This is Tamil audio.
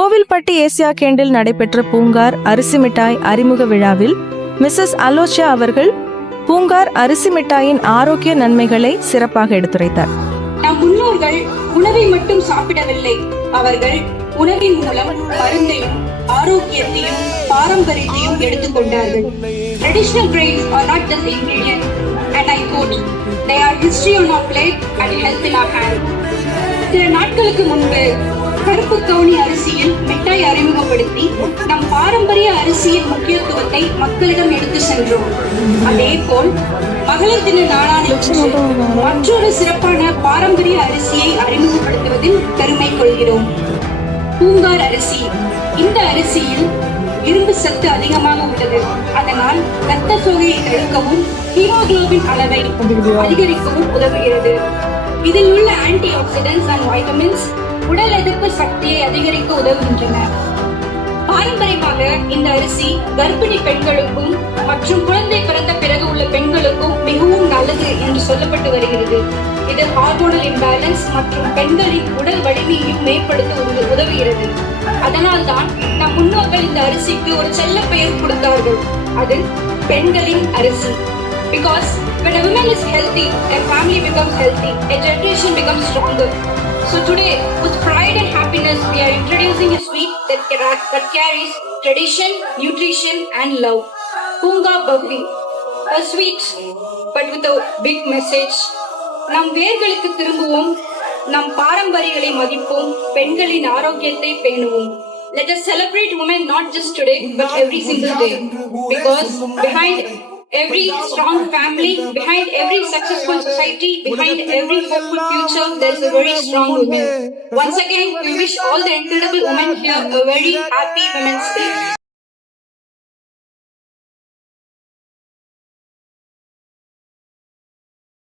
கோவில்பட்டி ஏசியா கேண்டில் நடைபெற்ற பூங்கார் அரிசி மிட்டாய் அறிமுக விழாவில் மிஸ்ஸஸ் அலோஷா அவர்கள் பூங்கார் அரிசி மிட்டாயின் ஆரோக்கிய நன்மைகளை சிறப்பாக எடுத்துரைத்தார். நம் முன்னோர்கள் உணவை மட்டும் சாப்பிடவில்லை, அவர்கள் உணவின் மூலம் மருந்தையும் ஆரோக்கியத்தையும் பாரம்பரியத்தையும் எடுத்துக்கொண்டார்கள். Traditional grains are not just ingredients, and I quote, they are history on our plate and health in our hand. சில நாட்களுக்கு முன்பு கருப்பு கவுனி அரிசியில் மிட்டாய் அறிமுகப்படுத்தி நம் பாரம்பரிய அரிசியின் முக்கியத்துவத்தை மக்களிடம் எடுத்து சென்றோம். அதே போல் மகளிர் தின நாளான மற்றொரு சிறப்பான பாரம்பரிய அரிசியை அறிமுகப்படுத்துவதில் பெருமை கொள்கிறோம். பூங்கார் அரிசி. இந்த அரிசியில் இரும்பு சத்து அதிகமாக உள்ளது. அதனால் இரத்த சோகையை தடுக்கவும் ஹீமோகுளோபின் அளவை அதிகரிக்கவும் உதவுகிறது. இதில் உள்ள ஆன்டி ஆக்சிடென்ட்ஸ் அண்ட் வைட்டமின்ஸ் உடல் எதிர்ப்பு சக்தியை அதிகரிக்க உதவுகின்றன. பாரம்பரியமாக இந்த அரிசி கர்ப்பிணி பெண்களுக்கும் மற்றும் குழந்தை பிறந்த பிறகு உள்ள பெண்களுக்கும் மிகவும் நல்லது என்று சொல்லப்பட்டு வருகிறது. இது ஹார்மோனல் இம்பேலன்ஸ் மற்றும் பெண்களின் உடல் வலிமையையும் மேம்படுத்த உதவுகிறது. அதனால் தான் நம் முன்னோர்கள் இந்த அரிசிக்கு ஒரு செல்ல பெயர் கொடுத்தார்கள், அது பெண்களின் அரிசி. Because when a woman is healthy, a family becomes healthy, a generation becomes stronger. So today, with pride and happiness, we are introducing a sweet that carries tradition, nutrition and love. Poonga Burfi, a sweet but with a big message. நம் வேர்களுக்கு திரும்புவோம், நம் பாரம்பரியங்களை மதிப்போம், பெண்களின் ஆரோக்கியத்தை பேணுவோம். Let us celebrate women not just today but every single day. Because behind every strong family, behind every successful society, behind every hopeful future, there is a very strong woman. Once again, we wish all the incredible women here a very happy Women's Day.